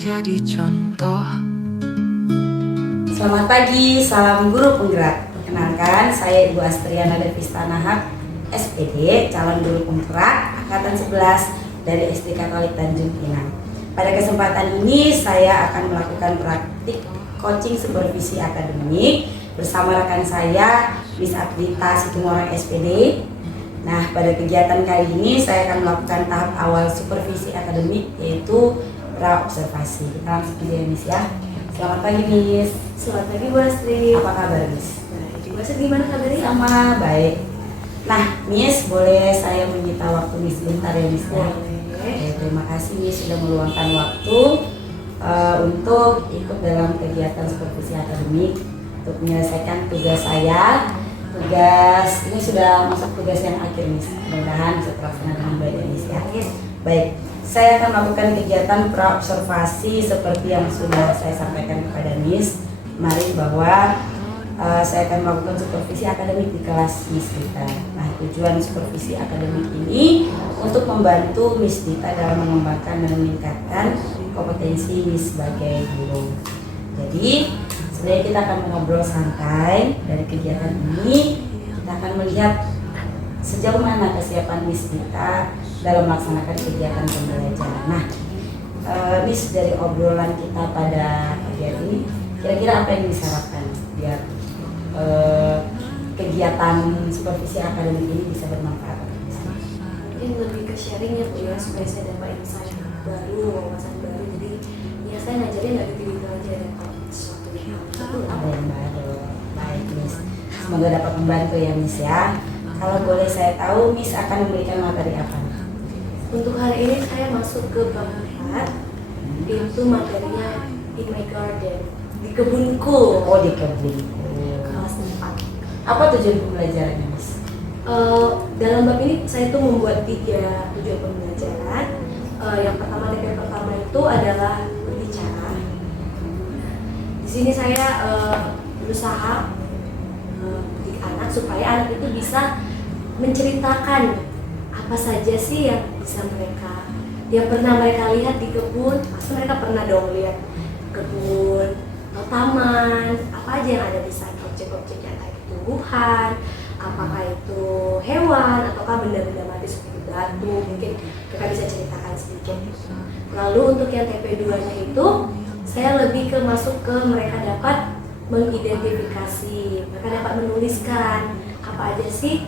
menjadi contoh. Selamat pagi, salam guru penggerak. Perkenalkan, saya Ibu Astriana Devista Nahak, SPD, calon guru penggerak angkatan 11 dari SD Katolik Tanjung Pinang. Pada kesempatan ini saya akan melakukan praktik coaching supervisi akademik bersama rekan saya, Miss Adita Situmorang SPD. Nah, pada kegiatan kali ini saya akan melakukan tahap awal supervisi akademik, yaitu pra-observasi. Kita langsung aja ya, Miss ya. Selamat pagi, Miss. Selamat pagi, Bu Astri. Apa kabar, Miss? Baik, Bu Astri gimana kabarnya? Sama, baik. Nah, Miss, boleh saya menyita waktu Miss sebentar ya, Miss ya? Oke, terima kasih Miss sudah meluangkan waktu untuk ikut dalam kegiatan supervisi akademik untuk menyelesaikan tugas saya. Tugas ini sudah masuk tugas yang akhir, Miss. Mudah-mudahan bisa terlaksana dengan baik ya, Miss ya. Baik, saya akan melakukan kegiatan pra-observasi seperti yang sudah saya sampaikan kepada Miss kemarin bahwa saya akan melakukan supervisi akademik di kelas Miss Dita. Nah, tujuan supervisi akademik ini untuk membantu Miss Dita dalam mengembangkan dan meningkatkan kompetensi Miss sebagai guru. Jadi, sebenarnya kita akan mengobrol santai dari kegiatan ini. Kita akan melihat sejauh mana kesiapan Miss Dita dalam melaksanakan kegiatan pembelajaran. Nah, Miss, dari obrolan kita pada kegiatan ini, kira-kira apa yang diharapkan biar kegiatan supervisi akademik ini bisa bermanfaat? Mungkin lebih ke sharing ya, Bu ya, supaya saya dapat insight baru, wawasan baru. Jadi ya saya ngajarin nggak gitu-gitu aja, dapat sesuatu yang Ada yang baru. Baik, Miss. Semoga dapat membantu ya, Miss ya. Kalau boleh saya tahu, Miss akan memberikan materi apa? Untuk hari ini saya masuk ke bab 4, itu materinya in my garden, di kebunku. Oh, di kebunku. Kelas 4. Apa tujuan pembelajarannya, Miss? Dalam bab ini saya tuh membuat 3 tujuan pembelajaran. Yang pertama, TP pertama itu adalah berbicara. Di sini saya berusaha mendidik anak supaya anak itu bisa menceritakan apa saja sih yang pernah mereka lihat di kebun. Pasti mereka pernah dong lihat kebun atau taman, apa aja yang ada di sana, objek-objek yang kayak tumbuhan, apakah itu hewan ataukah benda-benda mati seperti batu, mungkin mereka bisa ceritakan sedikit. Lalu untuk yang TP2-nya itu saya lebih ke masuk ke mereka dapat mengidentifikasi, mereka dapat menuliskan apa aja sih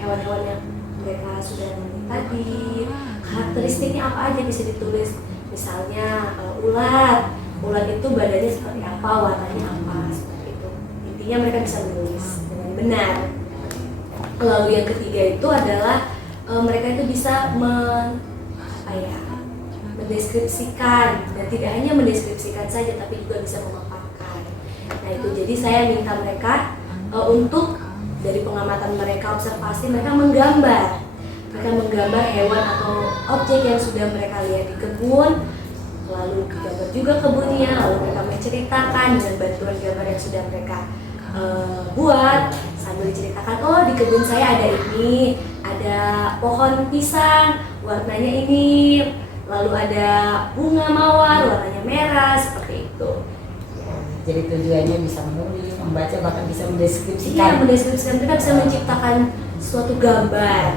hewan-hewan yang mereka sudah nemui tadi, karakteristiknya apa aja bisa ditulis. Misalnya ular itu badannya seperti apa, warnanya apa, seperti itu. Intinya mereka bisa menulis dengan benar. Lalu yang ketiga itu adalah mereka itu bisa mendeskripsikan, dan tidak hanya mendeskripsikan saja tapi juga bisa memaparkan. Nah itu, jadi saya minta mereka untuk dari pengamatan mereka, observasi mereka menggambar hewan atau objek yang sudah mereka lihat di kebun, lalu gambar juga kebunnya, lalu mereka menceritakan dengan bantuan gambar yang sudah mereka buat, sambil diceritakan, oh di kebun saya ada ini, ada pohon pisang warnanya ini, lalu ada bunga mawar warnanya merah, seperti itu. Jadi tujuannya bisa menulis, membaca, bahkan bisa mendeskripsikan. Iya, mendeskripsikan, mereka bisa menciptakan suatu gambar.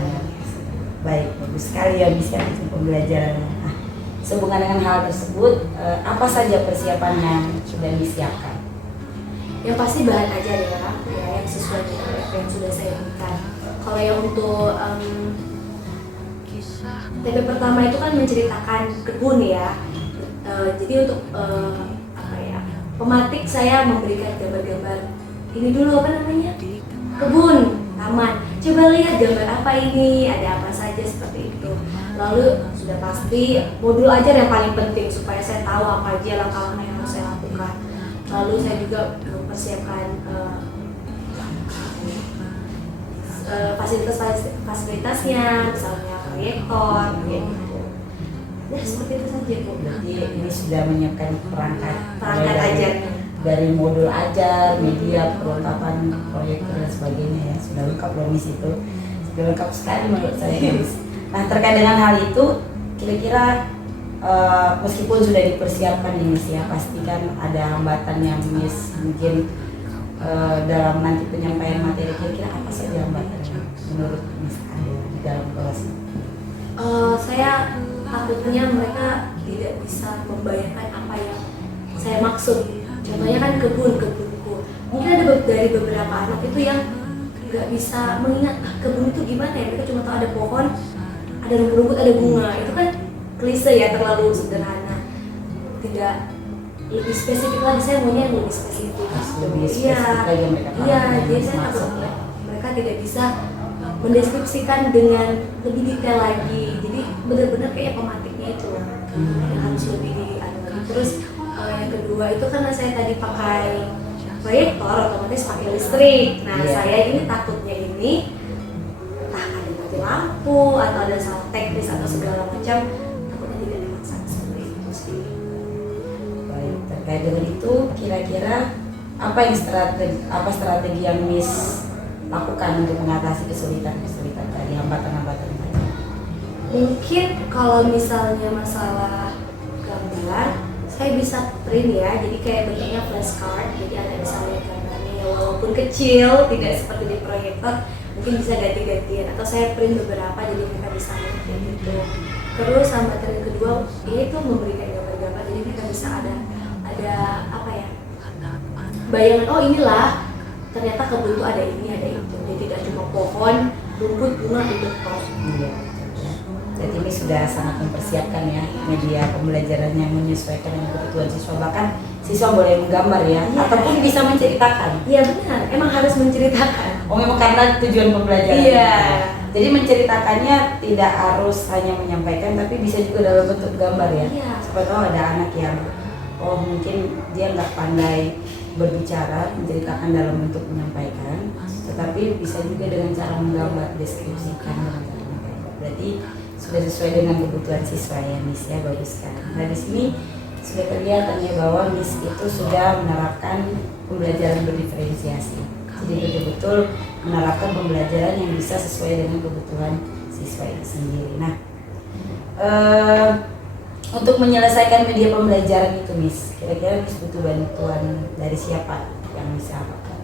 Baik, bagus sekali ya, Miss ya, pembelajarannya. Nah, sehubungan dengan hal tersebut, apa saja persiapan yang sudah disiapkan? Yang pasti bahan ajar ya, yang sesuai dengan apa yang sudah saya berikan. Kalau yang untuk TP pertama itu kan menceritakan kebun ya. Jadi untuk pematik saya memberikan gambar-gambar ini dulu, apa namanya, kebun, taman. Coba lihat gambar apa ini, ada apa saja, seperti itu. Lalu sudah pasti modul ajar yang paling penting supaya saya tahu apa aja langkah-langkah yang harus saya lakukan. Lalu saya juga mempersiapkan fasilitasnya, misalnya proyektor, kayak gitu. Nah, seperti itu saja, Bu. Jadi ini sudah menyiapkan perangkat ajar dari modul ajar, media, perlengkapan proyektor dan sebagainya ya, sudah lengkap loh Miss itu. Sudah lengkap sekali menurut saya, Miss. Nah, terkait dengan hal itu, kira-kira meskipun sudah dipersiapkan ini sih ya, pastikan ada hambatan yang Miss mungkin dalam nanti penyampaian materi. Kira-kira apa saja hambatannya menurut Miss ada di dalam kelas? Saya takutnya mereka tidak bisa membayangkan apa yang saya maksud. Contohnya kan kebunku. Mungkin ada dari beberapa anak itu yang nggak bisa mengingat kebun itu gimana ya. Mereka cuma tahu ada pohon, ada rumput-rumput, ada bunga. Itu kan klise ya, terlalu sederhana. Tidak lebih spesifik lagi, saya maunya yang lebih spesifik. Lebih spesifik lagi yang mereka pahami. Iya, jadi saya takut mereka tidak bisa mendeskripsikan dengan lebih detail lagi. Jadi benar-benar kayak pematiknya itu yang harus lebih dianu. Terus yang kedua itu karena saya tadi pakai proyektor, otomatis pakai listrik. Nah, saya ini takutnya ini entah ada mati lampu atau ada salah teknis atau segala macam, takutnya tidak dilaksanakan seperti itu sih. Baik, terkait dengan itu kira-kira apa strategi yang Miss lakukan untuk mengatasi kesulitan tadi, hambatan-hambatan tadi? Mungkin kalau misalnya masalah gambar, saya bisa print ya, jadi kayak bentuknya flashcard, jadi anak bisa lihat gambarnya ya, walaupun kecil, tidak seperti di proyektor, mungkin bisa ganti-gantian, atau saya print beberapa jadi mereka bisa lihat kayak gitu. Terus hambatan yang kedua, yaitu memberikan gambar-gambar, jadi mereka bisa ada apa ya, bayangan, oh inilah ternyata kebun itu ada ini, ada itu, jadi tidak cuma pohon, rumput, bunga, itu kok. Iya. Jadi ini sudah sangat mempersiapkan ya media pembelajaran yang menyesuaikan dengan kebutuhan siswa. Bahkan siswa boleh menggambar ya, ataupun bisa menceritakan. Iya benar, emang harus menceritakan. Oh memang karena tujuan pembelajaran. Iya. Jadi menceritakannya tidak harus hanya menyampaikan, tapi bisa juga dalam bentuk gambar ya. Iya. Siapa tahu ada anak yang mungkin dia nggak pandai berbicara, menceritakan dalam bentuk menyampaikan, tetapi bisa juga dengan cara menggambar, deskripsikan dengan cara menggambar. Berarti sudah sesuai dengan kebutuhan siswa ya Miss ya, bagus sekali. Nah di sini sudah kelihatan ya bahwa Miss itu sudah menerapkan pembelajaran berdiferensiasi. Jadi betul-betul menerapkan pembelajaran yang bisa sesuai dengan kebutuhan siswa itu sendiri. Nah, untuk menyelesaikan media pembelajaran itu Miss, kira-kira Miss butuh bantuan dari siapa yang bisa apakan?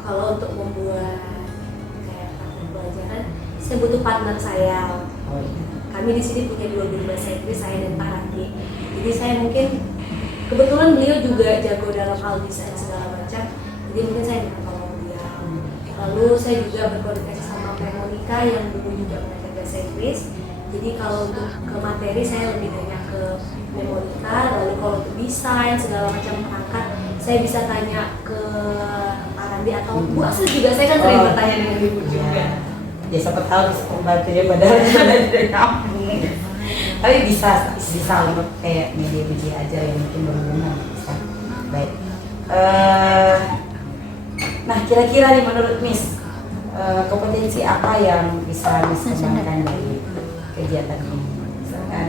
Kalau untuk membuat kayak paket pelajaran, saya butuh partner saya. Oh iya. Kami di sini punya dua guru bahasa Inggris, saya dan Pak Randi. Jadi saya mungkin kebetulan beliau juga jago dalam hal desain segala macam. Jadi mungkin saya minta tolong beliau. Lalu saya juga berkoordinasi sama Mbak Monica yang dulu juga mengajar bahasa Inggris. Jadi kalau untuk ke materi saya lebih banyak ke Mbak Monica. Lalu kalau untuk desain segala macam perangkat, saya bisa tanya ke Pak Randi atau Bu Asli juga. Saya kan sering bertanya dengan Ibu juga. Ya siapa tahu bisa membantu ya, padahal tidak nyambung. Tapi bisa untuk kayak media-media aja yang mungkin berhubungan bisa. Baik. Nah kira-kira nih menurut Miss, kompetensi apa yang bisa Miss kembangkan dari kegiatan ini? Misalkan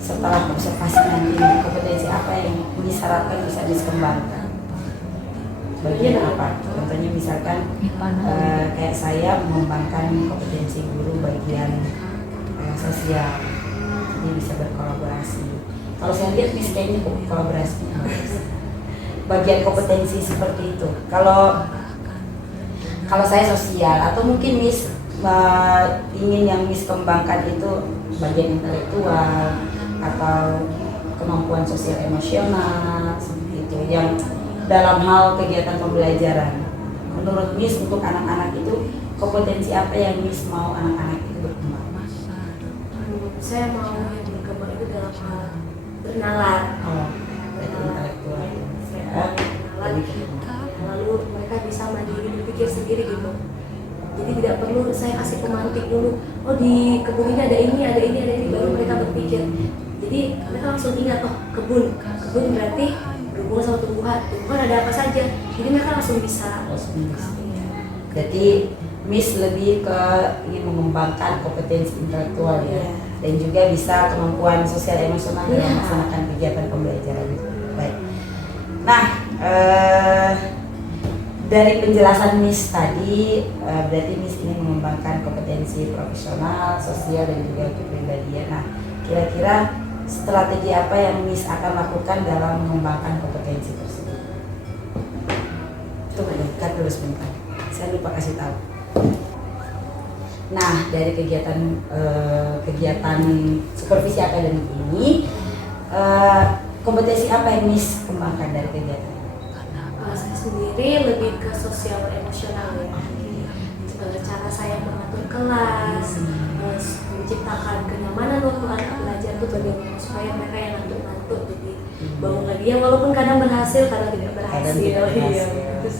setelah observasi nanti, kompetensi apa yang disyaratkan bisa Miss kembangkan? Bagian apa? Contohnya misalkan kayak saya mengembangkan kompetensi guru bagian sosial, jadi bisa berkolaborasi. Kalau saya lihat Miss kayaknya kolaborasi bagian kompetensi seperti itu. Kalau saya sosial, atau mungkin Miss ingin yang Miss kembangkan itu bagian intelektual atau kemampuan sosial emosional seperti itu, yang dalam hal kegiatan pembelajaran. Menurut Miss untuk anak-anak itu kompetensi apa yang Miss mau anak-anak itu berkembang? Saya mau yang berkembang itu dalam hal bernalar. Berarti intelektual. Lalu mereka bisa mandiri berpikir sendiri gitu. Jadi tidak perlu saya kasih pemantik dulu. Oh di kebun ini ada ini, baru mereka berpikir. Jadi mereka langsung ingat, oh kebun berarti berhubungan sama tumbuhan ada apa saja. Jadi mereka langsung bisa. Jadi Miss lebih ke ingin mengembangkan kompetensi intelektual ya, dan juga bisa kemampuan sosial emosional dalam melaksanakan kegiatan pembelajaran. Baik. Nah, dari penjelasan Miss tadi, berarti Miss ini mengembangkan kompetensi profesional, sosial, dan juga kepribadian. Nah, kira-kira strategi apa yang Miss akan lakukan dalam mengembangkan kompetensi tersebut? Coba dekat dulu sebentar, saya lupa kasih tahu. Nah, dari kegiatan supervisi akademik ini, kompetensi apa yang Miss kembangkan dari kegiatan ini? Saya sendiri lebih ke sosial emosional ya. Cara saya mengatur kelas, menciptakan kenyamanan waktu anak belajar itu bagaimana supaya mereka yang ngantuk-ngantuk jadi bangun lagi ya, walaupun kadang berhasil kadang tidak berhasil. Iya,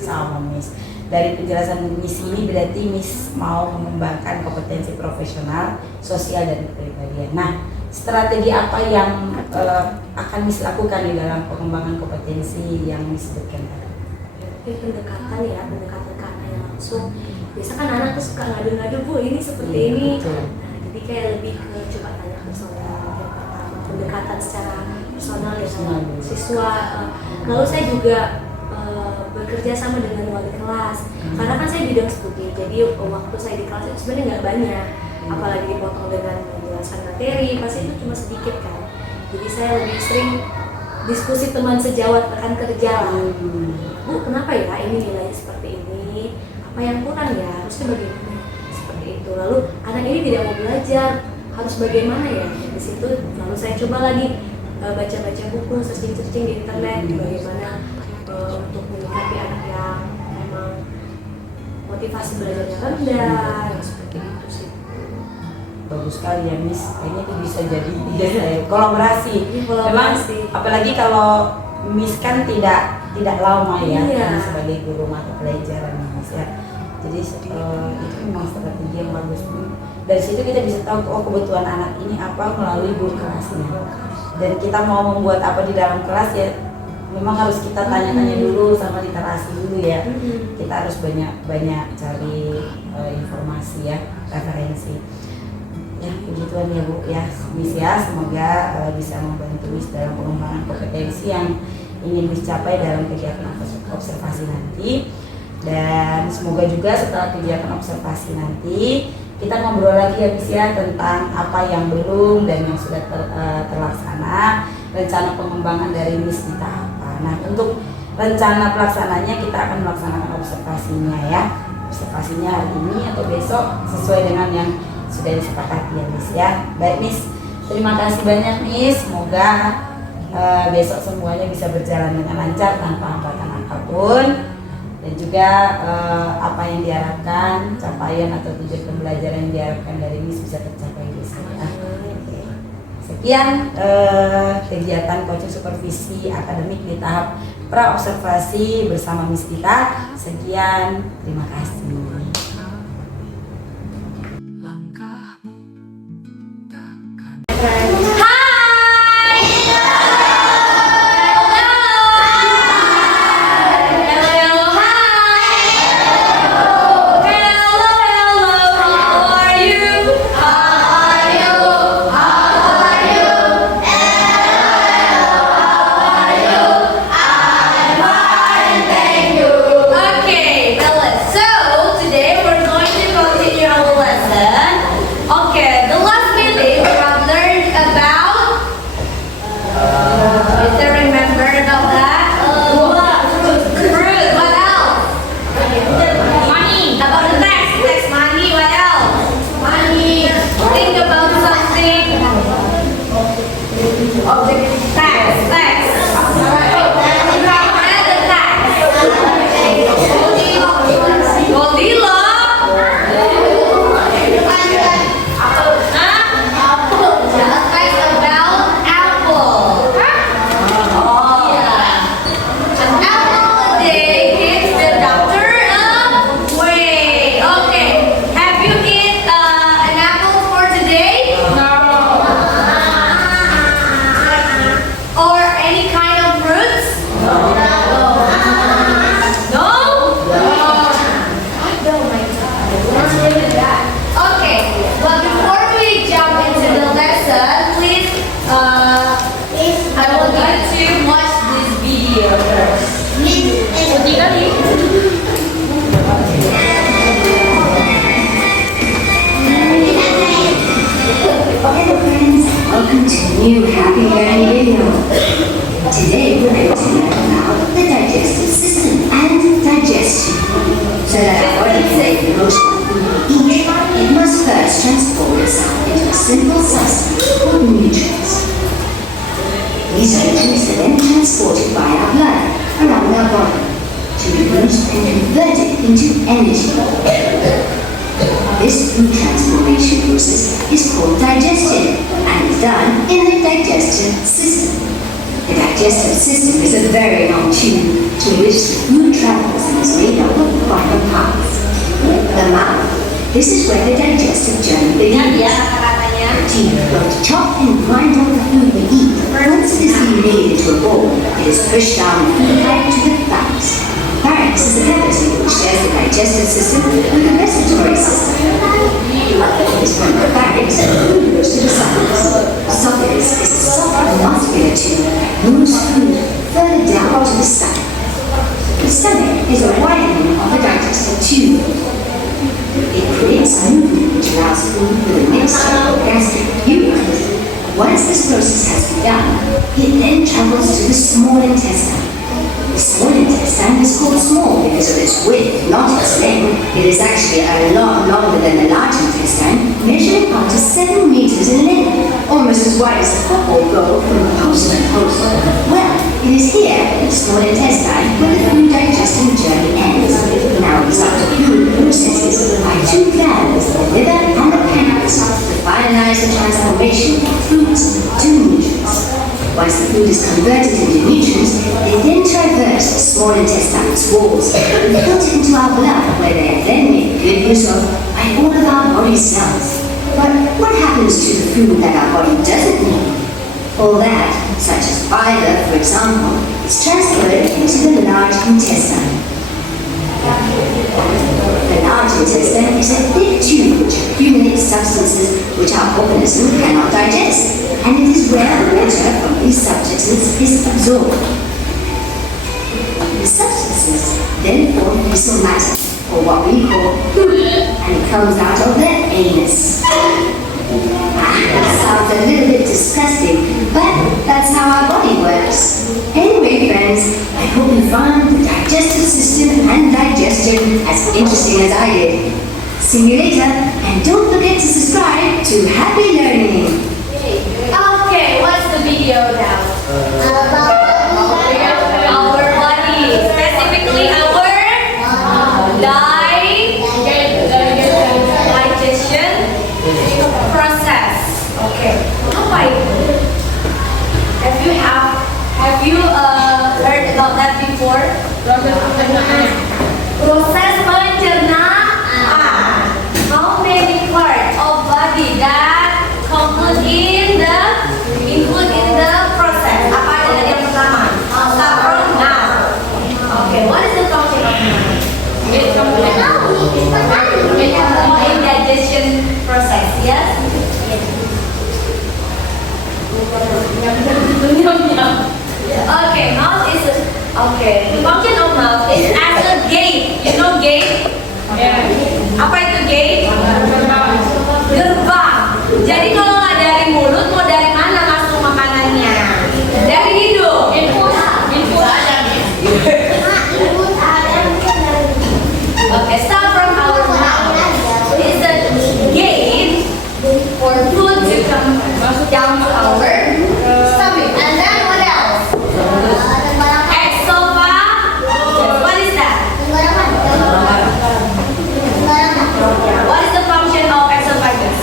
sama Miss. Dari penjelasan Miss ini berarti Miss mau mengembangkan kompetensi profesional, sosial dan kepribadian. Nah, strategi apa yang akan Miss lakukan di dalam pengembangan kompetensi yang Miss sebutkan tadi? Pendekatan ya, pendekatan ke anak yang langsung. Biasa kan anak tuh suka ngadu-ngadu, Bu ini seperti ini. Betul. Nah, jadi kayak lebih ke coba tanya personal, pendekatan secara personal ya sama siswa. Lalu saya juga bekerja sama dengan wali kelas, karena kan saya bidang studi, jadi waktu saya di kelas itu sebenarnya nggak banyak, apalagi dipotong dengan menjelaskan materi, pasti itu cuma sedikit kan. Jadi saya lebih sering diskusi teman sejawat rekan kerja lah. Bu, kenapa ya ini nilainya seperti ini? Apa yang kurang ya? Harusnya bagaimana? Seperti itu. Lalu anak ini tidak mau belajar, harus bagaimana ya? Di situ lalu saya coba lagi baca-baca buku, searching-searching di internet bagaimana untuk menyikapi anak yang memang motivasi belajarnya rendah, seperti itu sih. Bagus sekali ya Miss, kayaknya itu bisa jadi ide saya. Kolaborasi. Memang apalagi kalau Miss kan tidak lama ya, sebagai guru mata pelajaran Miss ya. Jadi itu memang strategi yang bagus. Dari situ kita bisa tahu kebutuhan anak ini apa melalui guru kelasnya. Dan kita mau membuat apa di dalam kelas ya, memang harus kita tanya-tanya dulu sama literasi dulu ya. Kita harus banyak cari informasi ya, referensi. Ya, begituan ya Bu ya, Miss ya, semoga bisa membantu Miss dalam pengembangan kompetensi yang ingin Miss capai dalam kegiatan observasi nanti. Dan semoga juga setelah kegiatan observasi nanti kita ngobrol lagi ya Miss ya tentang apa yang belum dan yang sudah terlaksana, rencana pengembangan dari Miss kita apa. Nah, untuk rencana pelaksananya kita akan melaksanakan observasinya ya, observasinya hari ini atau besok sesuai dengan yang sudah disepakati ya Miss ya. Baik Miss, terima kasih banyak Miss. Semoga besok semuanya bisa berjalan dengan lancar tanpa hambatan apapun, dan juga apa yang diharapkan, capaian atau tujuan pembelajaran yang diharapkan dari Miss bisa tercapai Miss ya. Sekian kegiatan coaching supervisi akademik di tahap pra observasi bersama Miss kita. Sekian, terima kasih. Okay, friends. welcome to a new Happy Learning video. Today we're going to learn about the digestive system and digestion. So that our body can make the most of food we eat, it must first transform itself into a simple substance called nutrients. These nutrients are then transported by our blood around our body to be used and converted into energy. This food transformation process is called digestion and is done in the digestive system. The digestive system is a very long tube to which the food travels and is made up of 5 parts. The mouth. This is where the digestive journey begins. The teeth go to chop and grind up the food we eat. Once it is being made into a ball, it is pushed down the food pipe to the pharynx. Pharynx is the cavity which shares the digestive system with the respiratory system. It's from the pharynx, food goes to the esophagus. Esophagus is a soft muscular tube that moves food further down to the stomach. The stomach is a widening of the digestive tube. It creates movement which allows food with a mixture of gastric mucus. Once this process has begun, it then travels to the small intestine. The small intestine is called small because of its width, not its length. It is actually a lot longer than the large intestine, measuring up to 7 meters in length, almost as wide as a football goal from post to post. Well, it is here, in the small intestine, where the food digesting journey ends. Now it's up to food processes by 2 glands, the liver and the pancreas, to finalize the transformation of foods to nutrients. Once the food is converted into nutrients, they then traverse the small intestine's walls and filter into our blood, where they are then made good use of by all of our body cells. But what happens to the food that our body doesn't need? All that, such as fiber, for example, is transferred into the large intestine. The large intestine is a thick tube which accumulates substances which our organism cannot digest, and it is where the water from these substances is absorbed. The substances then form fecal matter, or what we call poop, and it comes out of the anus. That sounds a little bit disgusting, but that's how our body works. Anyway, friends, I hope you found the digestive system and digestion as interesting as I did. See you later, and don't forget to subscribe to Happy Learning. Okay, what's the video now? Our body, specifically our digestion process. Okay, apa itu? Have you heard about that before? Proses pencernaan. How many parts of body that include in the process? Apa adalah yang pertama? Start from now. Okay, what is the function of now? In digestion process, yes? Okay, mouth is the function of mouth is as a gate. You know gate? Apa itu gate? Gerbang. Jadi kalau nggak dari mulut, mau dari mana masuk makanannya? Dari hidung. Okay, start from our mouth. It's a gate for food to come down to our stomach. And then what else? Esophagus. What is that? What is the function of esophagus?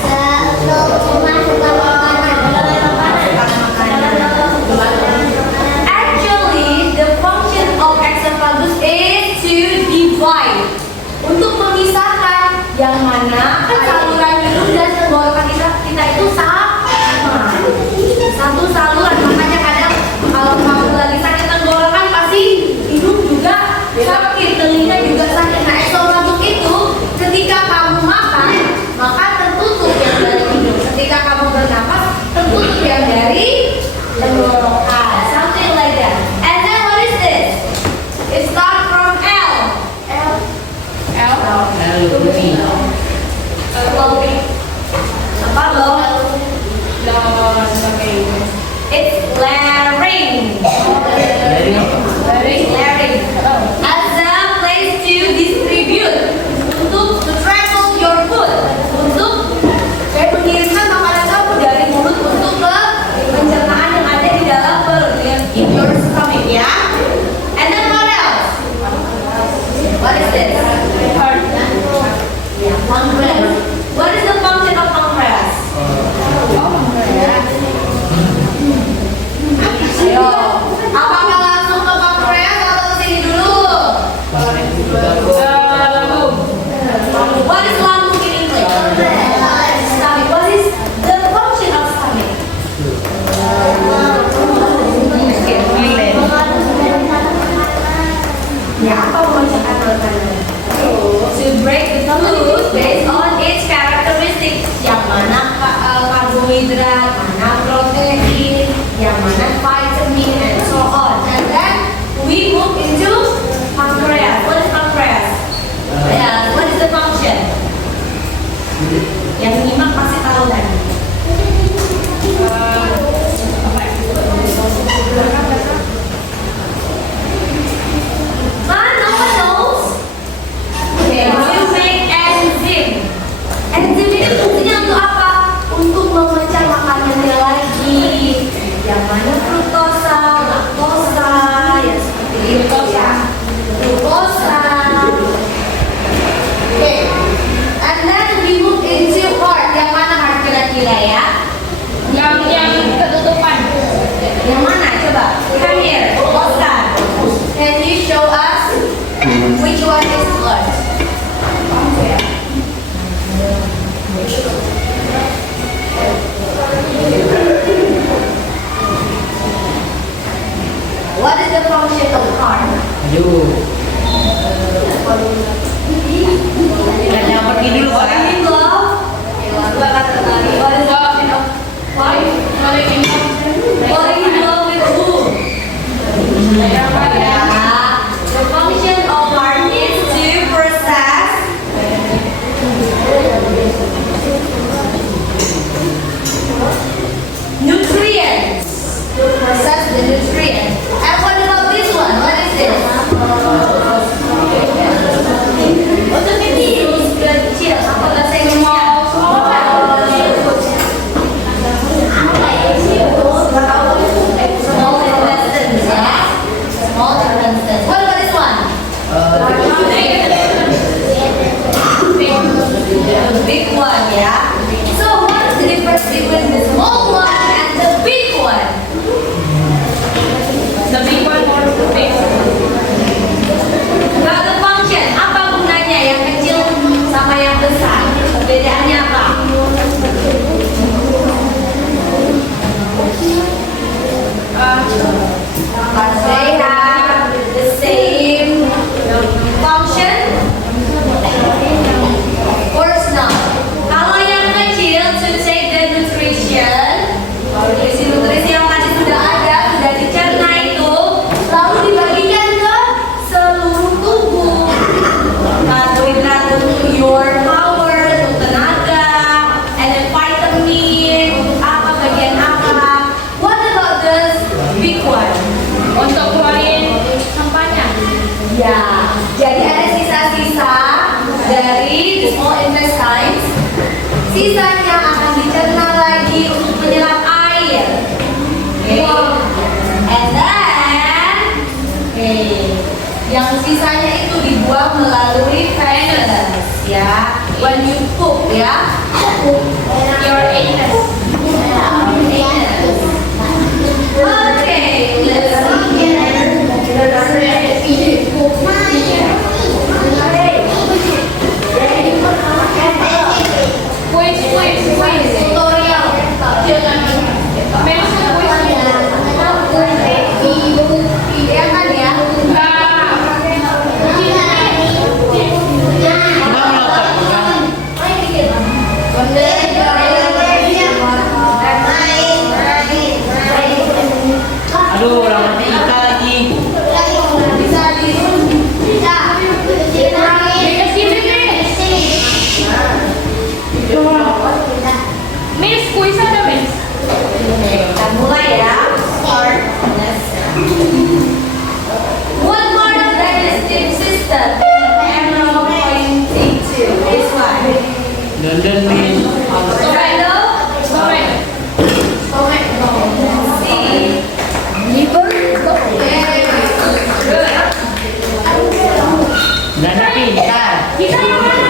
Actually, the function of esophagus is to divide. Untuk memisahkan yang mana kan saluran minum dan tenggorokan kita itu sama. karbohidrat, mana protein, yang mana vitamin, and so on. And then we move into pancreas. What is pancreas? Yeah, what is the function? Yang nyimak pasti tahu tadi. No one knows? Okay, you make enzyme. Enzyme ini fungsinya untuk apa? Untuk memecah makanannya lagi. Yang mana fruktosa, laktosa, ya seperti itu ya. Glukosa. Okay. And then we move into heart. Yang mana heart kira-kira ya? Yang ketutupan. Yang mana? Coba. Come here, Oscar. Can you show us which one is heart? What is the function of heart? Aduh. Yang pergi dulu What is in love? What is the function of heart? Falling in love with who? The function of heart is to process nutrients. To process the nutrients. And what about this one? What is this? Untuk kecil. Apa bahasa Indonesia? Small intestines, ya. Small intestines. What about this one? The big one, ya. So what is the difference between the small one and the big one? The big one or the big one? Now the function, apa gunanya yang kecil sama yang besar? Perbedaannya apa? They have the same function? Of course not. Kalau yang kecil to take the nutrition, nutrisi yang tadi sudah ada, sudah dicerna itu, lalu dibagikan ke seluruh tubuh. Karbohidrat untuk your power, untuk tenaga, and then vitamin, untuk apa, bagian apa. What about this big one? Untuk keluarin sampahnya. Ya, jadi ada sisa-sisa dari the small intestines. Sisanya akan dicerna lagi untuk menyerap air. Okay. And then, yang sisanya itu dibuang melalui feces, ya. When you poop, ya. Your anus. Okay, let's see. Tutorial. Iya kan ya? Aduh, orang mati Ika lagi. Bisa di bisa. Miss, kuis ada Miss? Kita mulai ya. Start. What part of digestive system arrow pointing to? This one. London Miss. Stomach. Stomach. C. Liver. Very good. Dana pintar. Kita yang mana?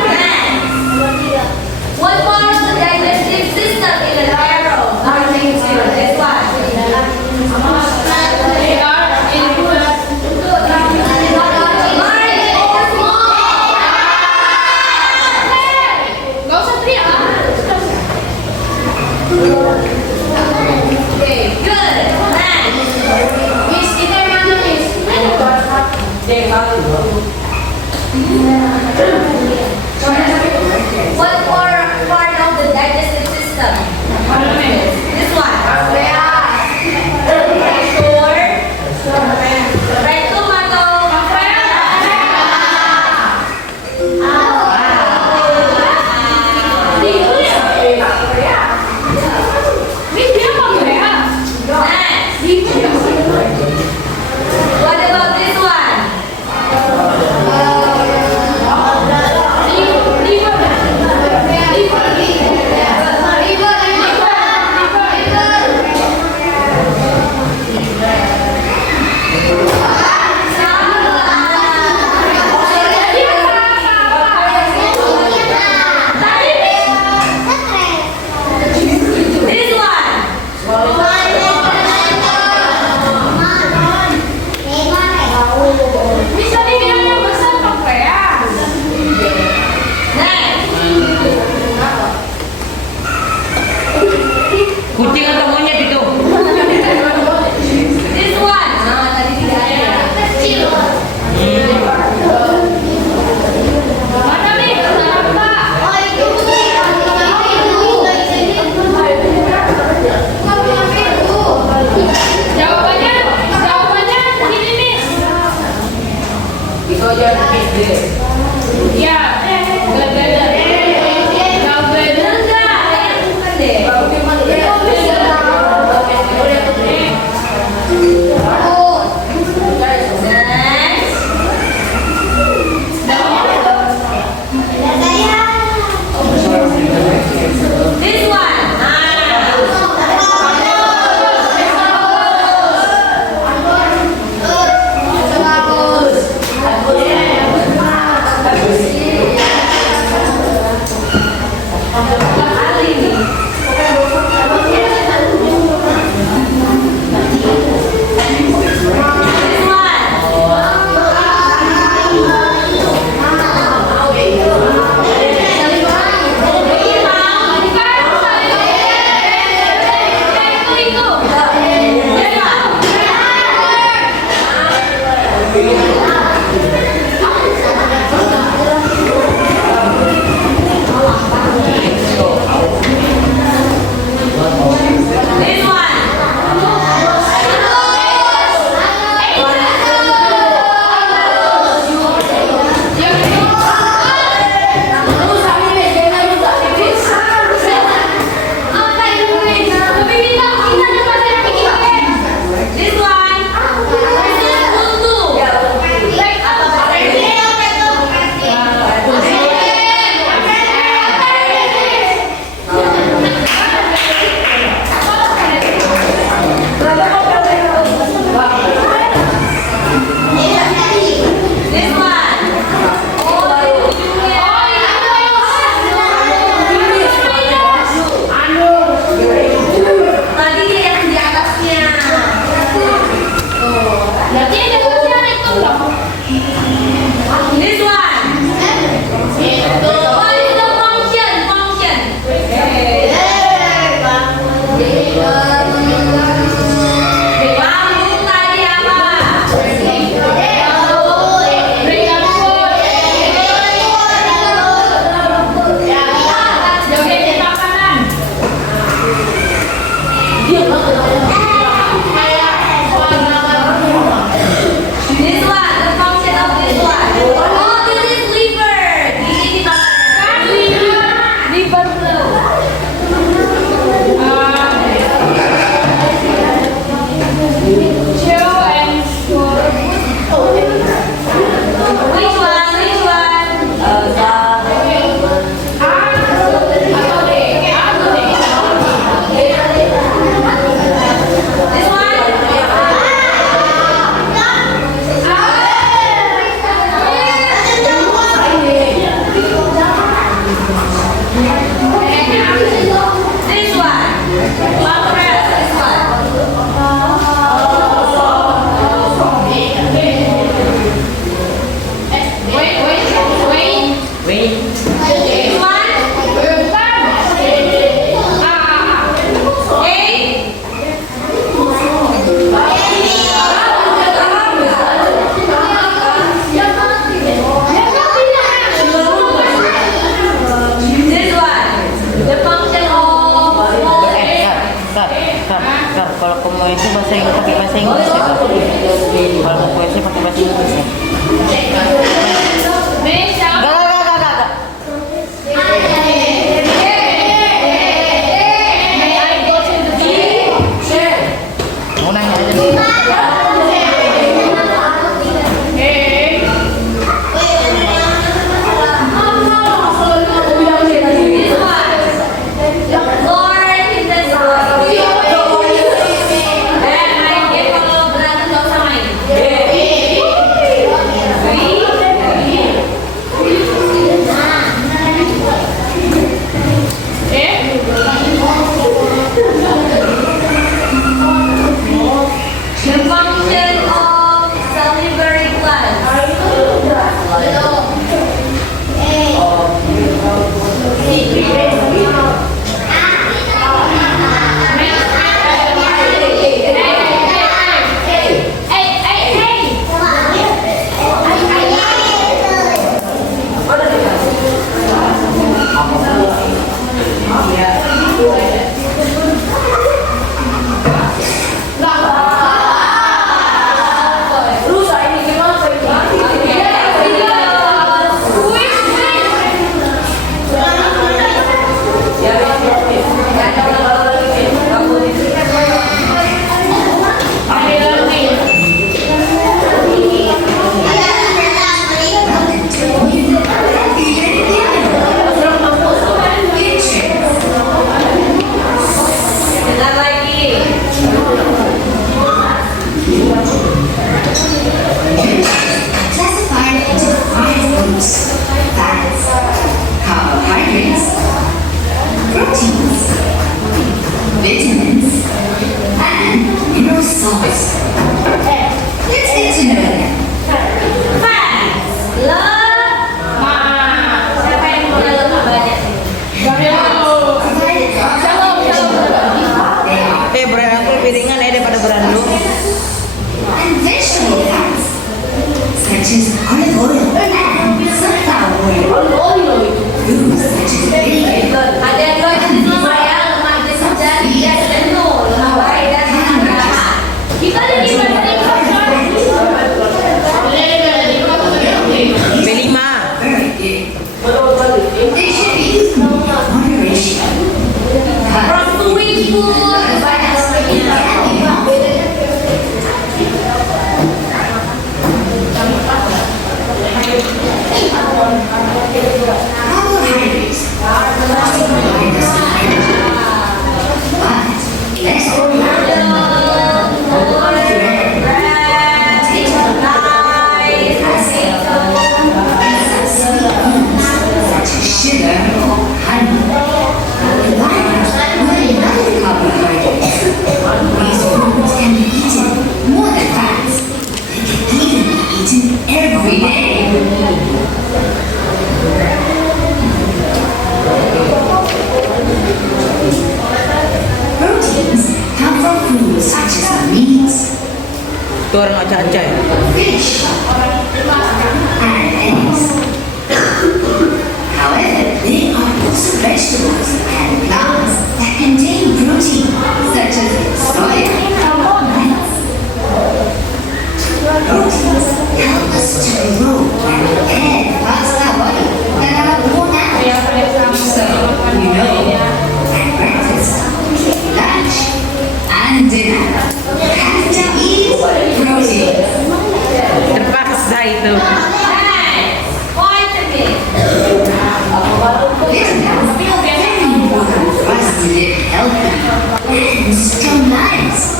What part of the digestive system in an arrow pointing to? This one. Gak usah teriak lah. Okay, good. Next. Miss, kita yang mana, Miss? What part of the digestive system? Kucing atau monyet itu? This one. Nah, tadi tidak ada. Kecil. Mana nih? Apa? Jawabannya ini nih. Itu aja gede. Ya, gede. This one. This one. This one. This is Buntu. This one. Tadi yang di atasnya. Berarti yang dasarnya itu dong. This one. What is the function? Lambung tadi apa? Berikan food. Joget makanan. This one. The function of this one. Oh, this is liver. Di sini Kan liver. liver flow. Show and short. Which one? Which one? This one. This one. Pancreas. This one. Wait. Wih, This one. A. This one. The function of Kak, kalau kamu itu bahasa Inggris pakai bahasa Inggris ya, Kak? Kalau mau puisi pakai bahasa Inggris ya. Gak. Mau nanya aja. This one. Lord in the sky. Main game kalau berantem gak usah main. Three. Carbohydrates are the last ingredient of energy. But let's go back to such as sugar or honey. Combined with other carbohydrates, these foods can be eaten more than fats. They can even be eaten every day. Proteins come from foods such as meats, Itu orang acak-acak ya? fish, and eggs. However, there are also vegetables and plants that contain protein, such as soya and nuts. Proteins help us to grow and repair parts of our body that are worn out. So, you know, at breakfast, lunch, and dinner, you have to eat protein. Terpaksa itu. Vitamins are very important for us to live healthy and strong lives.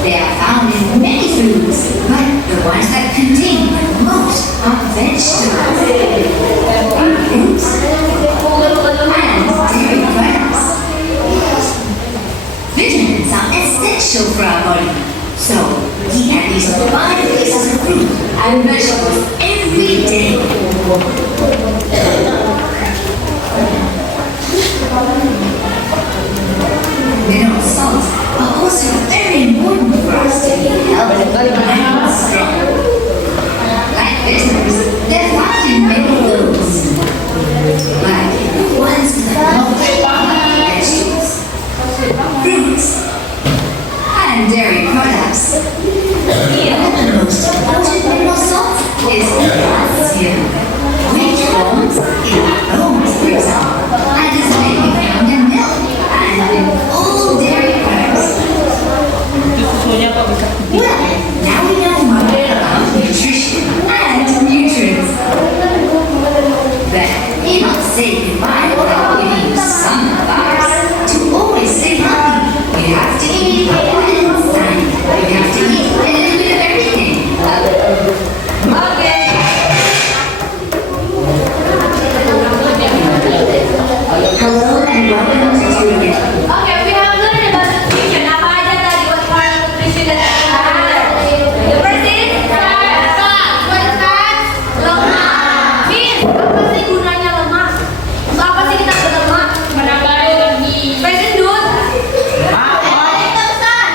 They are found in many foods, but the ones that contain the most are vegetables, fruits, and dairy products. Vitamins are essential for our body, so eat at least 5 pieces of fruit and vegetables every day. Mineral salts are also very important for us to be healthy and strong. Like vitamins, they're found in many foods, like the ones with the most vegetables, fruits, and dairy products. One of the most important mineral salts is calcium, which forms in bones, for example, and is mainly found in milk and in all dairy products. Itu susunya kok bisa Well, now we know more about nutrition and nutrients. But we must say goodbye without giving you some advice. To always stay healthy, you have to eat balance and you have to eat a little bit of everything. Hello and welcome to Turin. Okay, we have learned about nutrition. Apa aja tadi what part of nutrition that we have learned? The first is fat. What is fat? Lemak. Min, apa sih gunanya lemak? Untuk apa sih kita berlemak? Menambah energi. Supaya gendut. Supaya besar.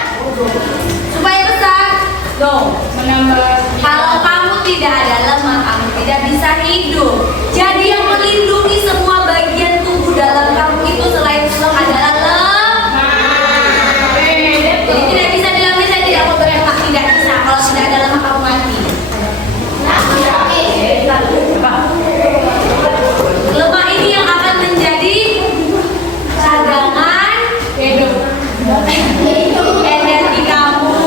Supaya besar. No. Menambah. Kalau kamu tidak ada lemak, kamu tidak bisa hidup. Jadi yang melindungi semua bagian tubuh dalam kamu itu selain tulang adalah lemak. Jadi tidak bisa bilang saya tidak mau berlemak, tidak bisa. Kalau tidak ada lemak kamu mati. Lemak ini yang akan menjadi cadangan energi kamu.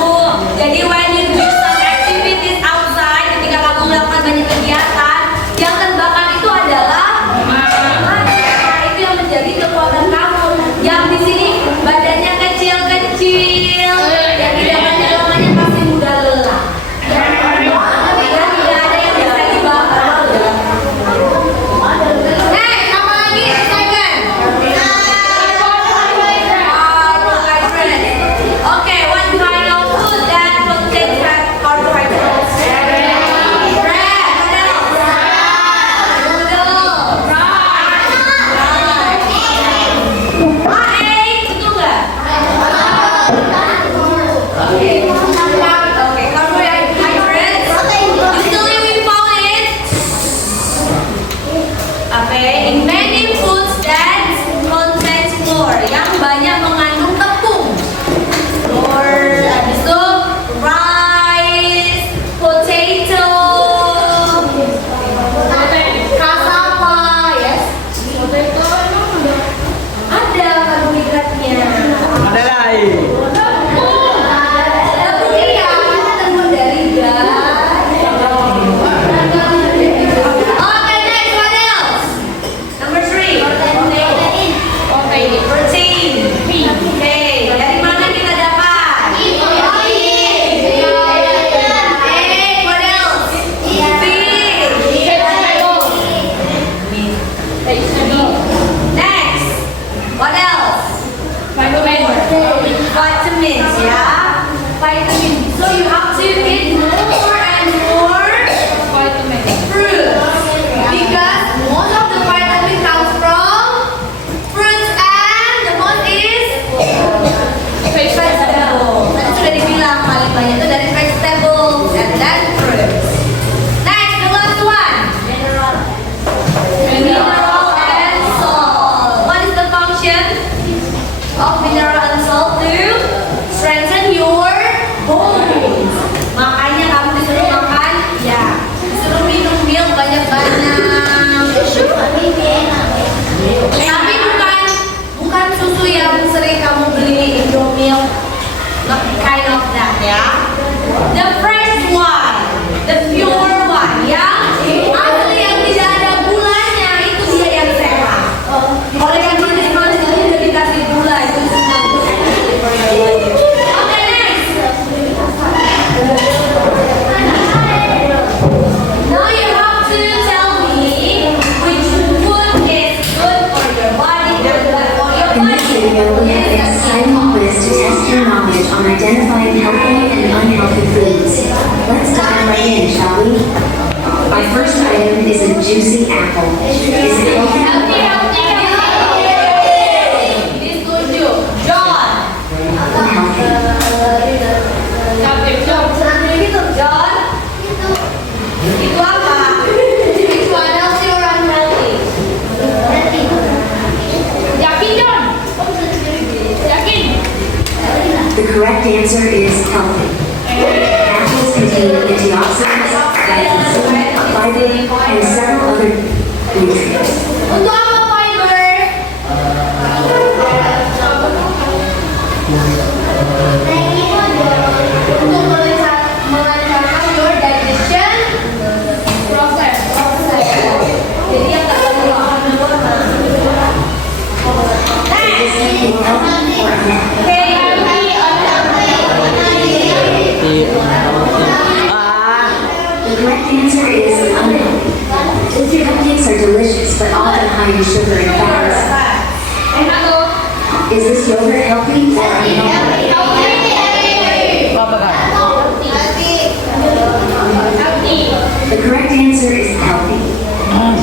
Jadi when you do some activities outside, ketika kamu melakukan banyak kegiatan, yang terbakar itu adalah lemak. Nah, itu yang menjadi kekuatan kamu. Yang di sini badannya kecil-kecil, yang tidak ada lemahnya pasti mudah lelah. Dan tidak ada yang bisa dibakar. Sama lagi, second. Carbohydrates. Okay, next, what else? Number 3. Protein. Okay, dari mana kita dapat? Egg, what else? Fish. Next, what else? Vitamins, yeah? Vitamins. So you have to eat more and more fruits. Because most of the vitamin comes from fruits and the most is vegetable. Tadi sudah dibilang paling banyak itu dari vegetables and then fruits. Next, the last one. Mineral and salt. What is the function of mineral and salt? To strengthen your bones. Makanya kamu disuruh makan, ya, disuruh minum milk banyak-banyak. Tapi bukan susu yang sering kamu beli Indomilk, not kind of that, ya. The fresh one, the pure one, ya. Asli yang tidak ada gulanya, itu dia yang sehat. Kalau yang manis-manis itu udah dikasih gula, itu senang. Okay, next. Now you have to tell me which food is good for your body and good for your In this body. video, we have an exciting quiz to test your knowledge on identifying healthy and unhealthy foods. Let's dive right in, shall we? Our first item is a juicy apple. Is it healthy? This good too. John. Unhealthy. John. Itu apa? Which one healthy or unhealthy? Yakin, John? Yakin? The correct answer is healthy. Apples contain antioxidants, vitamin C, fiber, and several other nutrients. Untuk apa fiber? Untuk melancarkan your digestion process. Jadi yang tak perlu makan normal. Is something healthy or unhealthy? Okay, The correct answer is unhealthy. Cupcakes are delicious but often high in sugar and fats. Is this yogurt healthy or unhealthy? The correct answer is healthy.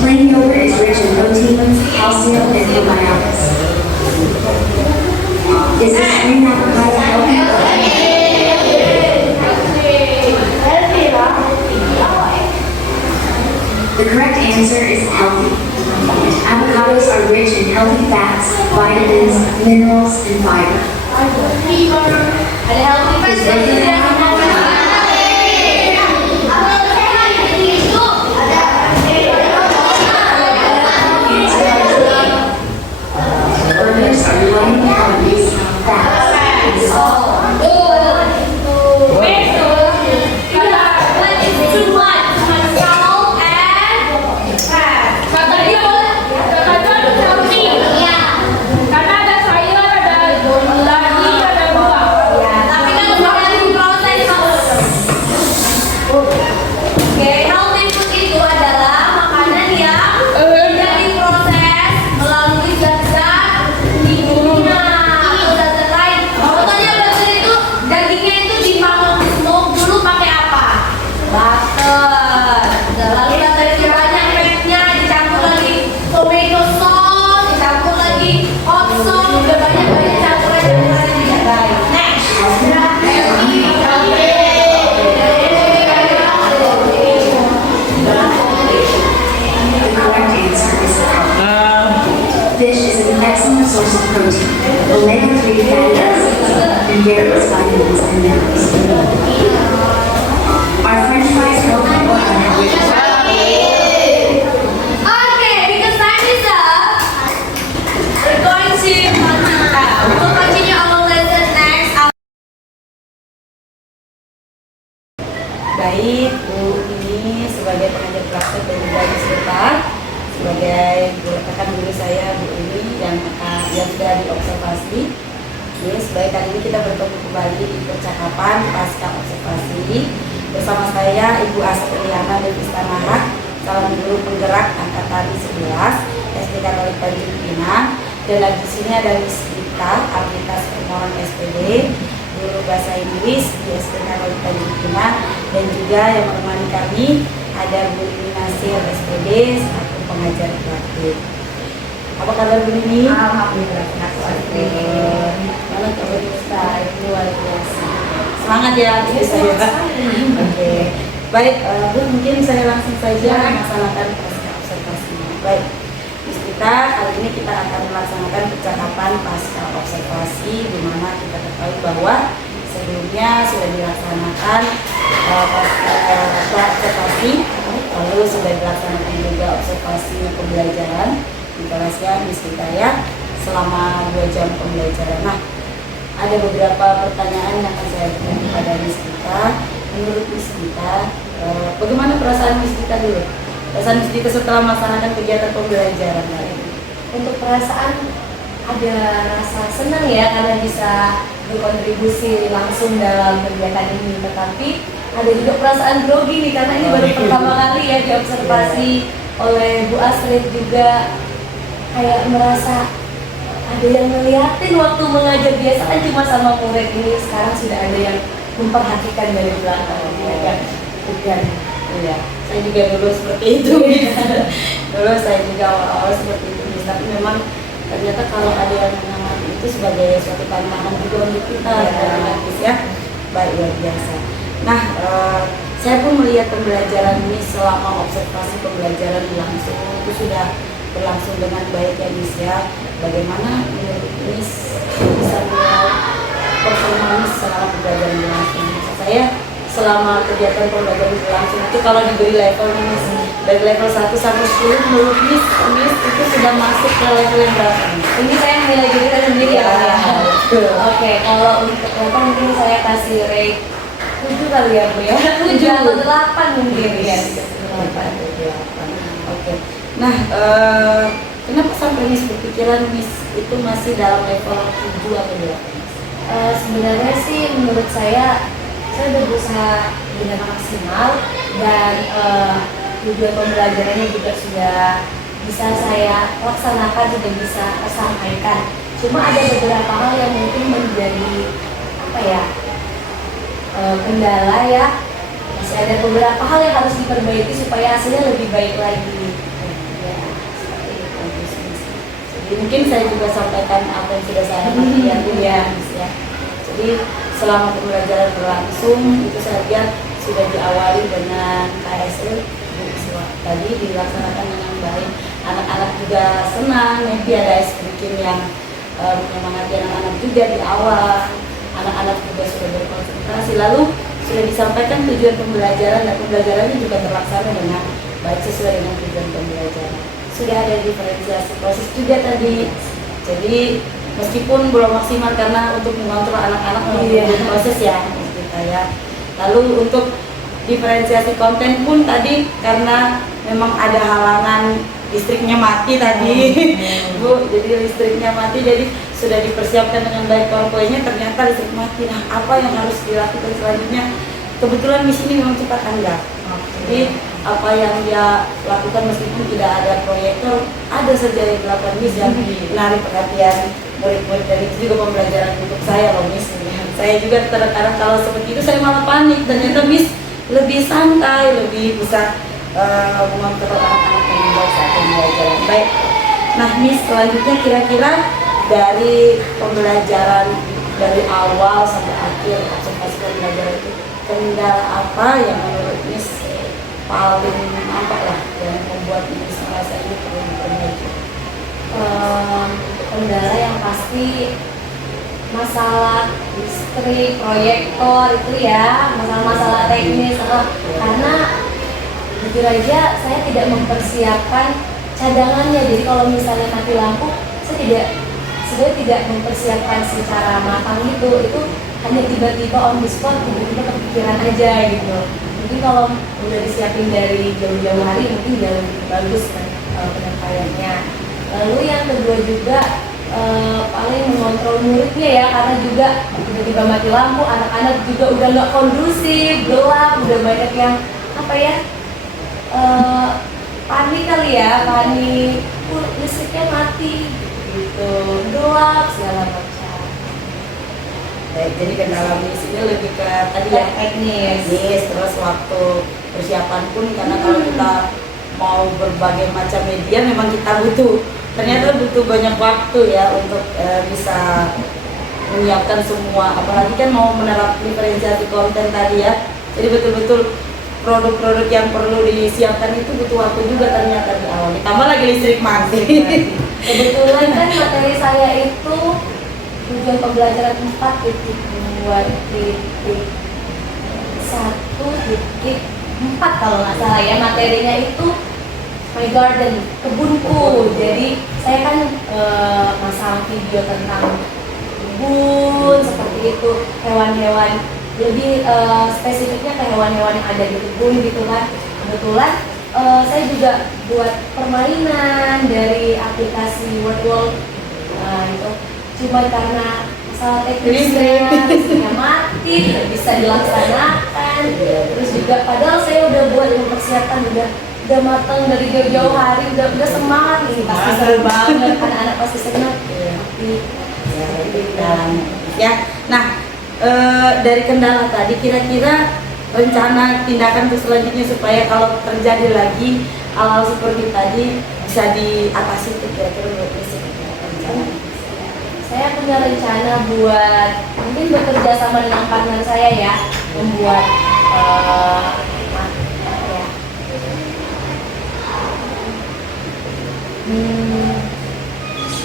Plain yogurt is rich in protein, calcium, and probiotics. Is this green avocado healthy or unhealthy? The correct answer is healthy. Avocados are rich in healthy fats, vitamins, minerals, and fiber. ada healthy fats. Burgers are low in calories, fats, and salt. What is too much? Salt and fat. Tapi kan sudah diproses. Oke, healthy food itu adalah makanan yang tidak diproses melalui zat-zat kimia atau zat-zat lain. Contohnya burger itu dagingnya itu smoke dulu pakai apa? Butter. Lalu butter banyak fatnya, dicampur lagi tomato sauce, dicampur lagi hot sauce, udah banyak campuran yang tidak baik. Next. The correct answer is healthy. Fish is an excellent source of protein, omega-3 fatty acids, and various vitamins and minerals. Are French fries healthy or unhealthy? Okay, because time is up, we're going to continue our lesson baik Bu ini sebagai pengajar praktek dan juga instruktur, sebagai rekan guru saya Bu ini yang sudah diobservasi. Yes, baik, kali ini kita bertemu kembali di percakapan pasca observasi bersama saya Ibu Astriana Devistanaha, calon guru penggerak angkatan 11 SD Katolik Tanjung Pinang, dan lagi di sini ada Miss Dita Arditas Permohonan SPD, guru bahasa Inggris di SD Katolik Tanjung Pinang, dan juga yang menemani kami ada Bu Lini Nasir SPD selaku pengajar praktik. Apa kabar Bu Lini? Alhamdulillah, Mana kabar Ustaz? Luar biasa. Semangat ya, Oke. Baik, Bu, mungkin saya langsung saja melaksanakan pasca observasinya. Baik, Miss Dita, kali ini kita akan melaksanakan percakapan pasca observasi, di mana kita ketahui bahwa sebelumnya sudah dilaksanakan pasca observasi, lalu sudah dilaksanakan juga observasi pembelajaran di kelasnya Miss Dita ya, selama 2 jam pembelajaran. Nah, ada beberapa pertanyaan yang akan saya berikan kepada Miss Dita. Menurut Miss Dita, bagaimana perasaan Miss Dita dulu? Perasaan Miss Dita setelah melaksanakan kegiatan pembelajaran kali ini? Untuk perasaan ada rasa senang ya karena bisa berkontribusi langsung dalam kegiatan ini, tetapi ada juga perasaan grogi nih karena ini baru pertama kali ya diobservasi oleh Bu Astrid, juga kayak merasa ada yang ngeliatin waktu mengajar. Biasa kan cuma sama murid, ini sekarang sudah ada yang memperhatikan dari belakang ya kan. Iya, saya juga dulu seperti itu. Dulu saya juga awal-awal seperti itu, tapi memang ternyata kalau ada yang mengamati itu sebagai suatu tantangan juga untuk kita ya. Baik, luar biasa. Nah, saya pun melihat pembelajaran ini selama observasi pembelajaran langsung itu sudah berlangsung dengan baik ya Miss ya. Bagaimana menurut Miss bisa melihat performa Miss selama pembelajaran langsung? Maksud saya selama kegiatan pembelajaran berlangsung itu kalau diberi level Miss dari level 1 sampai 10, menurut Miss itu sudah masuk ke level yang berapa? Ini saya nilai diri saya sendiri ya. Oke, kalau untuk level mungkin saya kasih rate 7 kali ya Bu ya. 7 atau 8 mungkin ya. 8. Oke. Nah, kenapa sampai Miss berpikiran Miss itu masih dalam level 7 atau 8? Sebenarnya sih menurut saya udah berusaha dengan maksimal, dan tujuan pembelajarannya juga sudah bisa saya laksanakan, juga bisa saya sampaikan. Cuma ada beberapa hal yang mungkin menjadi kendala ya. Masih ada beberapa hal yang harus diperbaiki supaya hasilnya lebih baik lagi. Ya, seperti itu. Jadi mungkin saya juga sampaikan apa yang sudah saya amati ya. Jadi selama pembelajaran berlangsung itu saya lihat sudah diawali dengan KSL tadi dilaksanakan dengan baik. Anak-anak juga senang, nanti ada ice cream yang menyemangati anak-anak juga di awal. Anak-anak juga sudah berkonsentrasi, lalu sudah disampaikan tujuan pembelajaran, dan pembelajarannya juga terlaksana dengan baik sesuai dengan tujuan pembelajaran. Sudah ada diferensiasi proses juga tadi. Jadi meskipun belum maksimal karena untuk mengontrol anak-anak melalui proses ya kita ya. Lalu untuk diferensiasi konten pun tadi karena memang ada halangan listriknya mati tadi Bu, jadi listriknya mati, jadi sudah dipersiapkan dengan baik PowerPoint-nya, ternyata listrik mati. Nah, apa yang harus dilakukan selanjutnya? Kebetulan di sini memang cepat tanggap. Jadi apa yang dia lakukan meskipun tidak ada proyektor, ada saja yang dilakukan Miss yang menarik perhatian murid-murid, dan itu juga pembelajaran untuk saya loh Miss. Saya juga kadang-kadang kalau seperti itu saya malah panik, ternyata Miss lebih santai, lebih bisa mengontrol anak-anak yang membuat saat pembelajaran. Baik, nah Miss selanjutnya kira-kira dari pembelajaran dari awal sampai akhir observasi pembelajaran itu kendala apa yang menurut Miss paling nampak lah yang membuat Miss merasa ini perlu diperbaiki? Kendala yang pasti masalah listrik, proyektor itu ya, masalah-masalah teknis, karena jujur aja saya tidak mempersiapkan cadangannya. Jadi kalau misalnya mati lampu, saya tidak mempersiapkan secara matang gitu. Itu hanya tiba-tiba on the spot, tiba-tiba kepikiran aja gitu. Mungkin kalau udah disiapin dari jauh-jauh hari mungkin jauh lebih bagus kan penyampaiannya. Lalu yang kedua juga paling mengontrol muridnya ya, karena juga tiba-tiba mati lampu, anak-anak juga udah nggak kondusif, gelap, udah banyak yang apa ya, panik kali ya, panik, listriknya mati gitu, gelap segala macam. Baik, jadi kendala di sini lebih ke tadi yang teknis, terus waktu persiapan pun karena kalau kita mau berbagai macam media memang kita ternyata butuh banyak waktu ya untuk bisa menyiapkan semua, apalagi kan mau menerap diferensiasi konten tadi ya, jadi betul-betul produk-produk yang perlu disiapkan itu butuh waktu juga ternyata di awal, ditambah lagi listrik mati. Kebetulan kan materi saya itu tujuan pembelajaran 4.1.4 kalau nggak salah ya, materinya itu My Garden, kebunku. Jadi saya kan masang video tentang kebun seperti itu, hewan-hewan, lebih spesifiknya ke hewan-hewan yang ada di kebun gitu kan. Kebetulan saya juga buat permainan dari aplikasi WordWall. Nah itu cuma karena masalah teknisnya, listriknya mati, tidak bisa dilaksanakan. Terus juga padahal saya udah buat mempersiapkan, udah matang dari jauh-jauh hari, udah semangat nih, pasti seru banget, anak-anak pasti senang. Tapi ya, nah dari kendala tadi kira-kira rencana tindakan selanjutnya supaya kalau terjadi lagi hal-hal seperti tadi bisa diatasi itu kira-kira menurut rencana. saya punya rencana buat mungkin bekerja sama dengan partner saya ya, membuat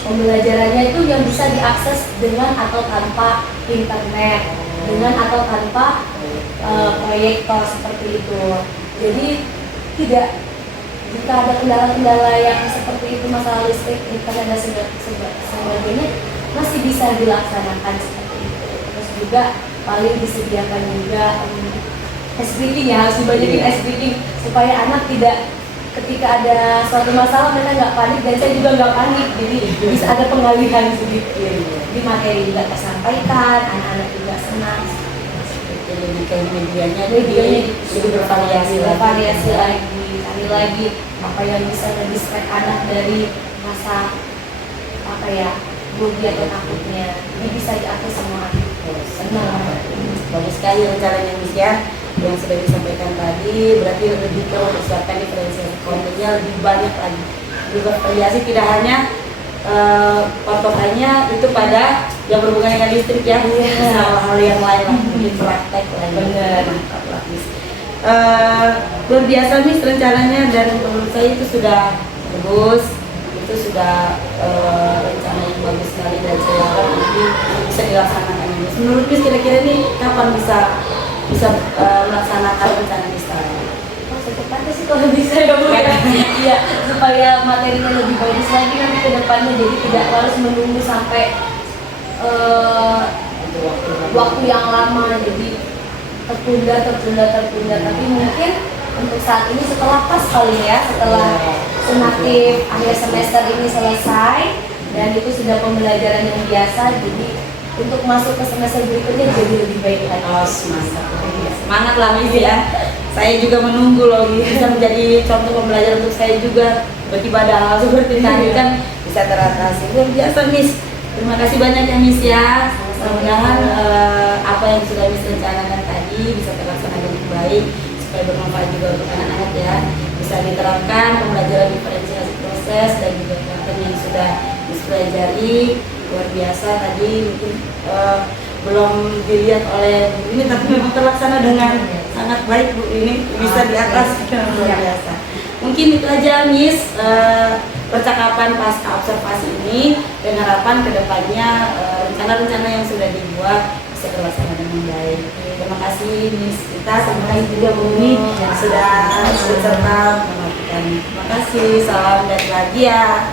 pembelajarannya itu yang bisa diakses dengan atau tanpa internet, dengan atau tanpa proyektor seperti itu. Jadi tidak, jika ada kendala-kendala yang seperti itu, masalah listrik, internet dan sebagainya, masih bisa dilaksanakan seperti itu. Terus juga paling disediakan juga ice breaking ya, harus dibanyakin ice breaking supaya anak tidak, ketika ada suatu masalah mereka nggak panik, dan saya juga nggak panik, jadi bisa ada pengalihan sedikit. Jadi materi juga tersampaikan, anak-anak juga senang. Jadi kayak medianya Jadi bervariasi lagi apa yang bisa mendistract anak dari masa apa ya, grogi atau takutnya. Ini bisa diakses semua anak. Senang. bagus sekali rencananya Miss ya, yang sudah disampaikan tadi. Berarti lebih ke mempersiapkan diferensiasi kontennya lebih banyak lagi, lebih bervariasi, tidak hanya patokannya itu pada yang berhubungan dengan listrik ya, hal-hal yang lain lah, mungkin praktek lain. Benar. Mantap lah Miss. Luar biasa Miss rencananya, dan menurut saya itu sudah bagus, itu sudah rencana yang bagus sekali, dan saya harap nanti bisa dilaksanakan Miss. Menurut Miss kira-kira nih kapan bisa melaksanakan rencana Miss tadi? Secepatnya sih kalau bisa ya Bu ya. Iya, supaya materinya lebih bagus lagi nanti ke depannya, jadi tidak harus menunggu sampai waktu yang lama, jadi tertunda. Tapi mungkin untuk saat ini setelah pas kali ya, setelah sumatif akhir semester ini selesai dan itu sudah pembelajaran yang biasa, jadi untuk masuk ke semester berikutnya jadi lebih baik lagi. Mantap. Semangat lah Miss ya. Saya juga menunggu loh, bisa menjadi contoh pembelajaran untuk saya juga. Tiba-tiba ada hal seperti tadi kan bisa teratasi. Luar biasa Miss. Terima kasih banyak ya Miss ya. Mudah-mudahan apa yang sudah Miss rencanakan tadi bisa terlaksana dengan baik, supaya bermanfaat juga untuk anak-anak ya. Bisa diterapkan pembelajaran diferensiasi proses dan juga konten yang sudah Miss pelajari. Luar biasa tadi, mungkin belum dilihat oleh Bu ini, tapi memang terlaksana dengan sangat baik Bu ini, bisa di atas, luar biasa. Mungkin itu aja Miss percakapan pasca observasi ini, dengan harapan kedepannya rencana-rencana yang sudah dibuat bisa terlaksana dengan baik. Terima kasih Miss kita, terima kasih juga Bu ini sudah berserta melakukan. Terima kasih, salam dan bahagia.